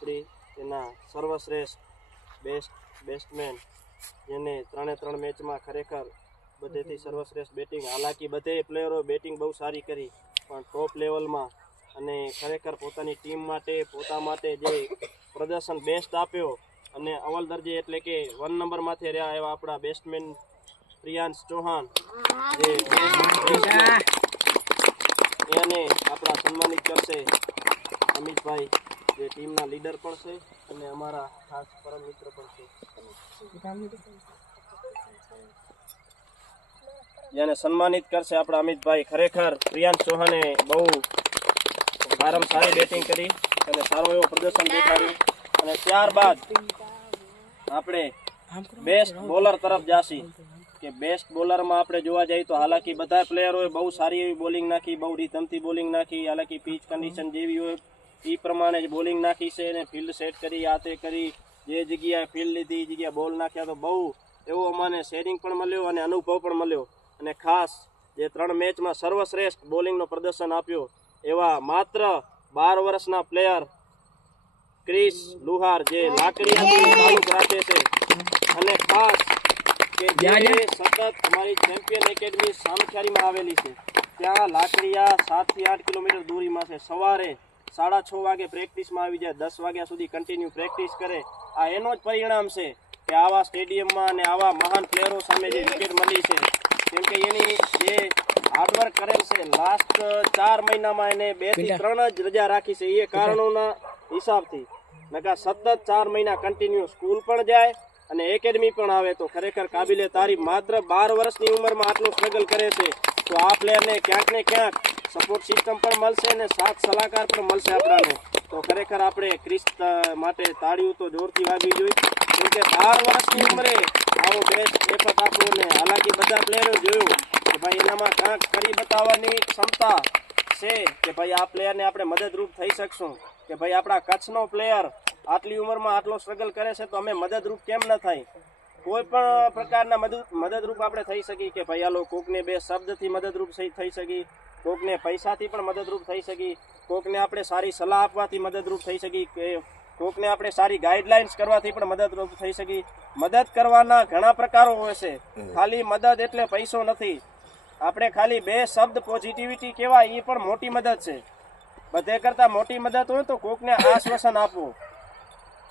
આપણી એના સર્વશ્રેષ્ઠ બેસ્ટમેન જેને 3 મેચમાં ખરેખર બધેથી સર્વશ્રેષ્ઠ બેટિંગ, હાલાકી બધે પ્લેયરો બેટિંગ બહુ સારી કરી પણ ટોપ લેવલમાં અને ખરેખર પોતાની ટીમ માટે પોતા માટે જે પ્રદર્શન બેસ્ટ આપ્યો અને અવ્વલ દરજે એટલે કે 1 નંબરમાંથી રહ્યા એવા આપણા બેસ્ટમેન પ્રિયાંશ ચૌહાણ જે એને આપણા સન્માનિત કરશે અમિતભાઈ જે ટીમના લીડર પણ છે અને અમારા ખાસ પરમ મિત્ર પણ છે, જેને સન્માનિત કરશે આપણા અમિતભાઈ. ખરેખર પ્રિયાંશ ચૌહાણે બહુ સારામાં સારી બેટિંગ કરી અને સારું એવું પ્રદર્શન દેખાડ્યું અને ત્યારબાદ આપણે બેસ્ટ બોલર તરફ જાશી કે બેસ્ટ બોલરમાં આપણે જોવા જઈએ તો હાલાકી બધા પ્લેયરોએ બહુ સારી એવી બોલિંગ નાખી, બહુ રીતમથી બોલિંગ નાખી, હાલાકી પીચ કન્ડિશન જેવી હોય એ પ્રમાણે જ બોલિંગ નાખી છે અને ફિલ્ડ સેટ કરી, આ તે કરી, જે જગ્યાએ ફિલ્ડ લીધી એ જગ્યાએ બોલ નાખ્યા તો બહુ એવો અમને શેરિંગ પણ મળ્યો અને અનુભવ પણ મળ્યો અને ખાસ જે 3 મેચમાં સર્વશ્રેષ્ઠ બોલિંગનું પ્રદર્શન આપ્યો એવા માત્ર 12 વર્ષના પ્લેયર ક્રિસ લુહાર જે લાકડીયાથી તાલુક રાખે છે અને ખાસ કે જે સતત અમારી ચેમ્પિયન એકેડમી સામખિયારીમાં આવેલી છે ત્યાં લાકડીયા 7 થી 8 કિલોમીટર દૂરીમાં છે. સવારે 6:30 વાગે પ્રેક્ટિસમાં આવી જાય, 10 વાગ્યા સુધી કન્ટિન્યુ પ્રેક્ટિસ કરે. આ એનો જ પરિણામ છે કે આવા સ્ટેડિયમમાં અને આવા મહાન પ્લેયરો સામે જે વિકેટ મળી છે કેમ કે એની જે હાર્ડવર્ક કરેલ છે લાસ્ટ 4 મહિનામાં એને 2 થી 3 જ રજા રાખી છે એ કારણોના હિસાબથી, નકા સતત 4 મહિના કન્ટિન્યુ સ્કૂલ પણ જાય અને એકેડમી પણ આવે તો ખરેખર કાબિલે તારીફ. માત્ર 12 વર્ષની ઉંમરમાં આટલું સ્ટ્રગલ કરે છે તો આ પ્લેયરને ક્યાંક ને ક્યાંક સપોર્ટ સિસ્ટમ પણ મળશે અને સાથ સલાહકાર પણ મળશે આપણાને. તો ખરેખર આપણે ક્રિસ માટે તાળીઓ તો જોરથી વાગવી જોઈએ કેમ કે 12 વર્ષની ઉંમરે આવો બેસ્ટ એફર્ટ આપવો ને હાલાકી બધા પ્લેયરો જોયું કે ભાઈ એનામાં કાંઈક કરી બતાવવાની ક્ષમતા છે કે ભાઈ આ પ્લેયરને આપણે મદદરૂપ થઈ શકશું કે ભાઈ આપણા કચ્છનો પ્લેયર આટલી ઉંમરમાં આટલો સ્ટ્રગલ કરે છે તો અમે મદદરૂપ કેમ ન થાય. કોઈ પણ પ્રકારના મદદરૂપ આપણે થઈ શકી કે ભાઈ આલો કોકને 2 શબ્દથી મદદરૂપ થઈ શકી, કોકને પૈસાથી પણ મદદરૂપ થઈ શકી, કોકને આપણે સારી સલાહ આપવાથી મદદરૂપ થઈ શકી, કે કોકને આપણે સારી ગાઈડલાઇન્સ કરવાથી પણ મદદરૂપ થઈ શકી. મદદ કરવાના ઘણા પ્રકારો હોય છે, ખાલી મદદ એટલે પૈસો નથી. આપણે ખાલી 2 શબ્દ પોઝિટિવિટી કહેવાય એ પણ મોટી મદદ છે. બધે કરતાં મોટી મદદ હોય તો કોકને આશ્વાસન આપવું,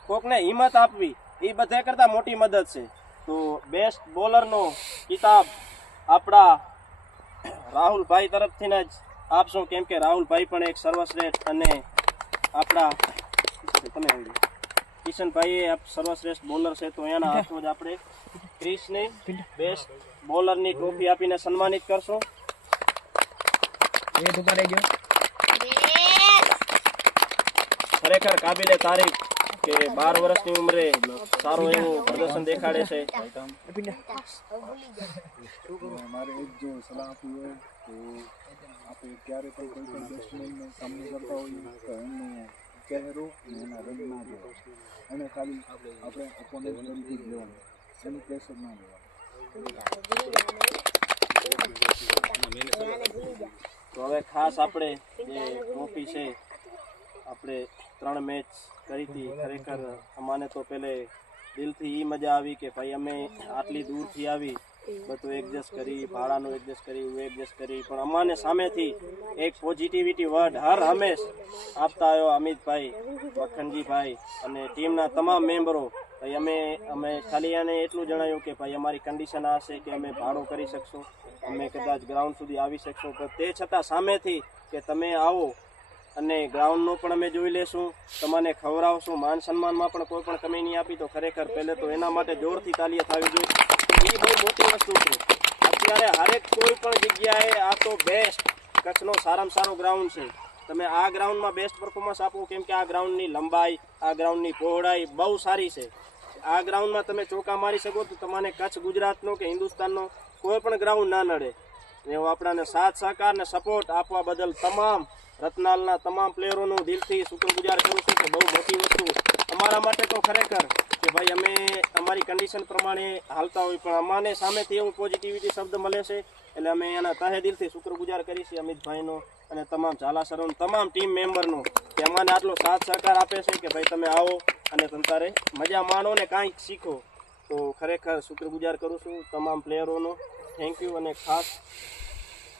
કોકને હિંમત આપવી એ બધે કરતાં મોટી મદદ છે. તો બેસ્ટ બોલરનો કિતાબ આપણા રાહુલભાઈ તરફથી જ આપશું કેમ કે રાહુલભાઈ પણ એક સર્વશ્રેષ્ઠ અને આપણા કિશનભાઈ સર્વશ્રેષ્ઠ બોલર છે તો એના હાથમાં જ આપણે ક્રિસને બેસ્ટ બોલરની ટ્રોફી આપીને સન્માનિત કરશું. ખરેખર કાબિલે તારીફ કે 12 વર્ષની ઉંમરે સારું એવું પ્રદર્શન દેખાડે છે. મારે એક જો સલાહ આપવી હોય તો આપણે ક્યારે પણ કોઈ પણ બેટ્સમેનનો સામનો કરતા હોઈએ તો એમનો ચહેરો અને એના રન ના જોવા, એને ખાલી આપણે ઓપોનન્ટ તરીકે જ લેવાનું, એનું પ્રેશર ના લેવાનું. તો હવે ખાસ આપણે જે ટ્રોફી છે આપણે 3 મેચ કરી હતી ખરેખર અમાને તો પહેલે દિલથી એ મજા આવી કે ભાઈ અમે આટલી દૂરથી આવી બધું એડજસ્ટ કરી, ભાડાનું એડજસ્ટ કરી, એડજસ્ટ કરી પણ અમાને સામેથી એક પોઝિટિવિટી વર્ડ હર હંમેશ આપતા આવ્યો અમિતભાઈ, મખનજીભાઈ અને ટીમના તમામ મેમ્બરો. ભાઈ અમે ખાલી એને એટલું જણાવ્યું કે ભાઈ અમારી કન્ડિશન આ છે કે અમે ભાડું કરી શકશું, અમે કદાચ ગ્રાઉન્ડ સુધી આવી શકશું પણ તે છતાં સામેથી કે તમે આવો અને ગ્રાઉન્ડનું પણ અમે જોઈ લેશું, તમને ખવડાવશું, માન સન્માનમાં પણ કોઈ પણ કમી નહીં આપી તો ખરેખર પહેલે તો એના માટે જોરથી તાલીઓ થવી જોઈએ. એ બહુ મોટી વસ્તુ છે. અત્યારે હરેક કોઈ પણ જગ્યાએ આ તો બેસ્ટ કચ્છનો સારામાં સારો ગ્રાઉન્ડ છે. તમે આ ગ્રાઉન્ડમાં બેસ્ટ પરફોર્મન્સ આપો કેમ કે આ ગ્રાઉન્ડની લંબાઈ, આ ગ્રાઉન્ડની પહોળાઈ બહુ સારી છે. આ ગ્રાઉન્ડમાં તમે ચોકા મારી શકો તો તમને કચ્છ ગુજરાતનો કે હિન્દુસ્તાનનો કોઈ પણ ગ્રાઉન્ડ ના નડે. એવો આપણાને સાથ સહકાર ને સપોર્ટ આપવા બદલ તમામ રત્નાલના તમામ પ્લેયરોનું દિલથી શુક્રગુજાર કરું છું કે બહુ મોટી વસ્તુ અમારા માટે તો ખરેખર કે ભાઈ અમે અમારી કન્ડિશન કન્ડિશન પ્રમાણે હાલતા હોય, પણ અમાને સામેથી એવું પોઝિટિવિટી શબ્દ મળે છે એટલે અમે એના તહે દિલથી શુક્રગુજાર કરીએ છીએ અમિતભાઈનો અને તમામ ઝાલા સરોનો તમામ ટીમ મેમ્બરનો કે અમાને આટલો સાથ સહકાર આપે છે કે ભાઈ તમે આવો અને તમારે મજા માણો ને કાંઈક શીખો. તો ખરેખર શુક્રગુજાર કરું છું તમામ પ્લેયરોનો. Thank you. અને ખાસ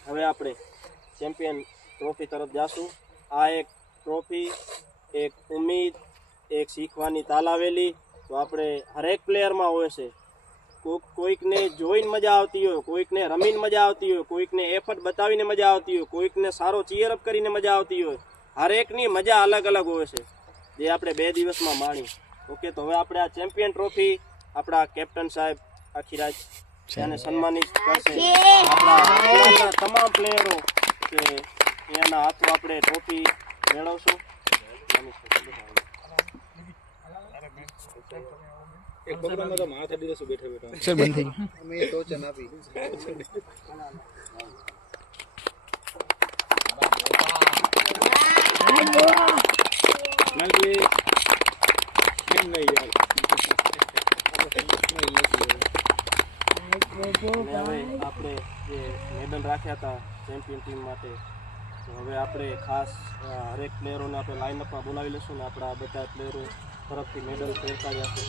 હવે આપણે ચેમ્પિયન ટ્રોફી તરફ જાશું. આ એક ટ્રોફી, એક ઉમ્મીદ, એક શીખવાની તાલાવેલી તો આપણે હરેક પ્લેયરમાં હોય છે. કોઈકને જોઈને મજા આવતી હોય, કોઈકને રમીને મજા આવતી હોય, કોઈકને એફર્ટ બતાવીને મજા આવતી હોય, કોઈકને સારો ચીયરઅપ કરીને મજા આવતી હોય. હરેકની મજા અલગ અલગ હોય છે જે આપણે 2 દિવસમાં માણી. ઓકે, તો હવે આપણે આ ચેમ્પિયન ટ્રોફી આપણા કેપ્ટન સાહેબ આખીરાજ એને સન્માનિત કરશે. આપણા તમામ પ્લેયરો કે એના હાથો આપણે ટ્રોફી મેળવશું. અને હવે આપણે જે મેડલ રાખ્યા હતા ચેમ્પિયન ટીમ માટે, તો હવે આપણે ખાસ હરેક પ્લેયરોને આપણે લાઇનઅપમાં બોલાવી લઈશું ને આપણા બધા પ્લેયરો તરફથી મેડલ ફેરકાર્યા છે.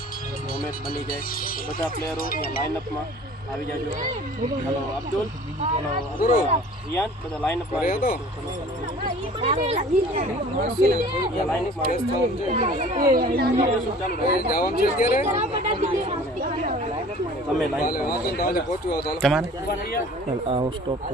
મોમેન્ટ બની જાય તો બધા પ્લેયરો અહીંયા લાઇનઅપમાં આવી જાજો. હલો અબ્દુલ, હલો રિયાન, બધા લાઇનઅપમાં આવી જાજો. તમે લાઈન તમારે